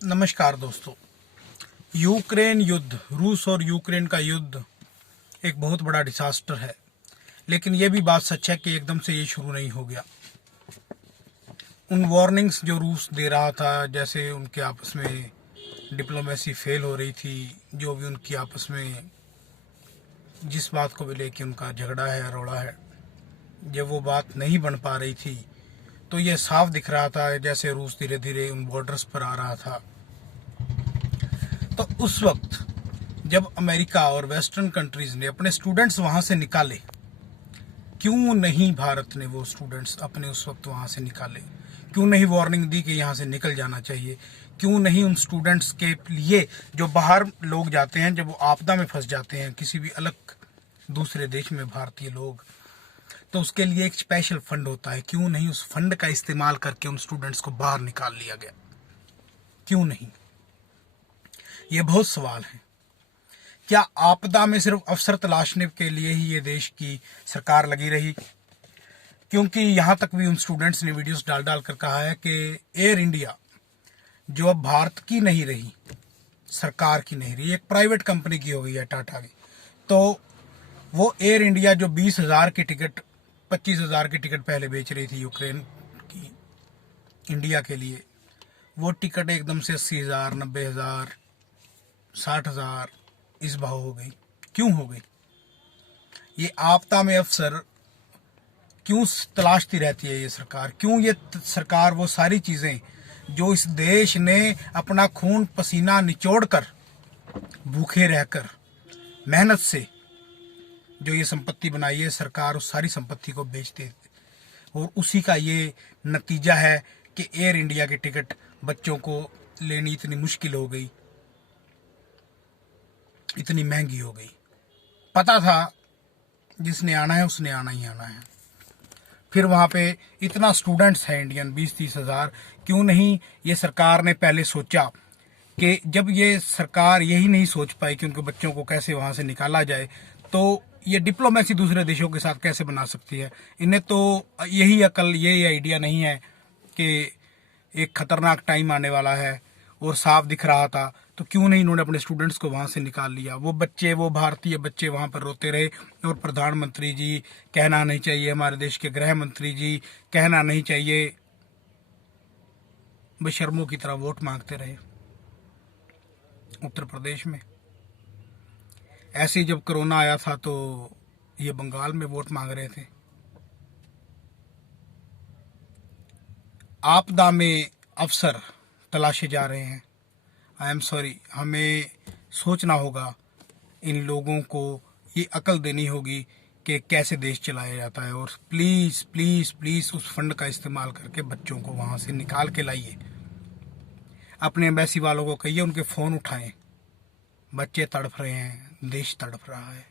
नमस्कार दोस्तों। यूक्रेन युद्ध, रूस और यूक्रेन का युद्ध एक बहुत बड़ा डिसास्टर है, लेकिन यह भी बात सच है कि एकदम से ये शुरू नहीं हो गया। उन वार्निंग्स जो रूस दे रहा था, जैसे उनके आपस में डिप्लोमेसी फेल हो रही थी, जो भी उनकी आपस में जिस बात को भी लेके उनका झगड़ा है, रोड़ा है, जब वो बात नहीं बन पा रही थी तो ये साफ दिख रहा था जैसे रूस धीरे धीरे उन बॉर्डर्स पर आ रहा था। तो उस वक्त जब अमेरिका और वेस्टर्न कंट्रीज ने अपने स्टूडेंट्स वहां से निकाले, क्यों नहीं भारत ने वो स्टूडेंट्स अपने उस वक्त वहां से निकाले? क्यों नहीं वार्निंग दी कि यहाँ से निकल जाना चाहिए? क्यों नहीं उन स्टूडेंट्स के लिए जो बाहर लोग जाते हैं, जब वो आपदा में फंस जाते हैं किसी भी अलग दूसरे देश में, भारतीय लोग, तो उसके लिए एक स्पेशल फंड होता है। क्यों नहीं उस फंड का इस्तेमाल करके उन स्टूडेंट्स को बाहर निकाल लिया गया? क्यों नहीं? ये बहुत सवाल है। क्या आपदा में सिर्फ अवसर तलाशने के लिए ही ये देश की सरकार लगी रही? क्योंकि यहां तक भी उन स्टूडेंट्स ने वीडियोस डाल डाल कर कहा है कि एयर इंडिया जो अब भारत की नहीं रही, सरकार की नहीं रही, एक प्राइवेट कंपनी की हो गई है, टाटा की, तो वो एयर इंडिया जो 20,000 की टिकट, 25,000 की टिकट पहले बेच रही थी यूक्रेन की इंडिया के लिए, वो टिकट एकदम से 80,000, 90,000, 60,000 इस भाव हो गई। क्यों हो गई? ये आपदा में अवसर क्यों तलाशती रहती है ये सरकार? क्यों ये सरकार वो सारी चीजें जो इस देश ने अपना खून पसीना निचोड़कर, भूखे रहकर, मेहनत से जो ये संपत्ति बनाई है, सरकार उस सारी संपत्ति को बेच दे, और उसी का ये नतीजा है कि एयर इंडिया की टिकट बच्चों को लेनी इतनी मुश्किल हो गई, इतनी महंगी हो गई। पता था जिसने आना है उसने आना ही आना है। फिर वहां पे इतना स्टूडेंट्स है इंडियन, 20-30 हजार। क्यों नहीं ये सरकार ने पहले सोचा कि जब ये सरकार यही नहीं सोच पाई कि उनके बच्चों को कैसे वहां से निकाला जाए, तो ये डिप्लोमेसी दूसरे देशों के साथ कैसे बना सकती है? इन्हें तो यही अकल, यही आइडिया नहीं है कि एक खतरनाक टाइम आने वाला है और साफ दिख रहा था, तो क्यों नहीं इन्होंने अपने स्टूडेंट्स को वहां से निकाल लिया? वो बच्चे, वो भारतीय बच्चे वहां पर रोते रहे, और प्रधानमंत्री जी कहना नहीं चाहिए, हमारे देश के गृह मंत्री जी कहना नहीं चाहिए, बेशर्मों की तरह वोट मांगते रहे उत्तर प्रदेश में। ऐसे ही जब कोरोना आया था तो ये बंगाल में वोट मांग रहे थे। आपदा में अवसर तलाशे जा रहे हैं। आई एम सॉरी, हमें सोचना होगा, इन लोगों को ये अकल देनी होगी कि कैसे देश चलाया जाता है। और प्लीज़ प्लीज़ प्लीज़ उस फंड का इस्तेमाल करके बच्चों को वहाँ से निकाल के लाइए। अपने एम्बेसी वालों को कहिए उनके फ़ोन उठाएं। बच्चे तड़फ रहे हैं, देश तड़फ रहा है।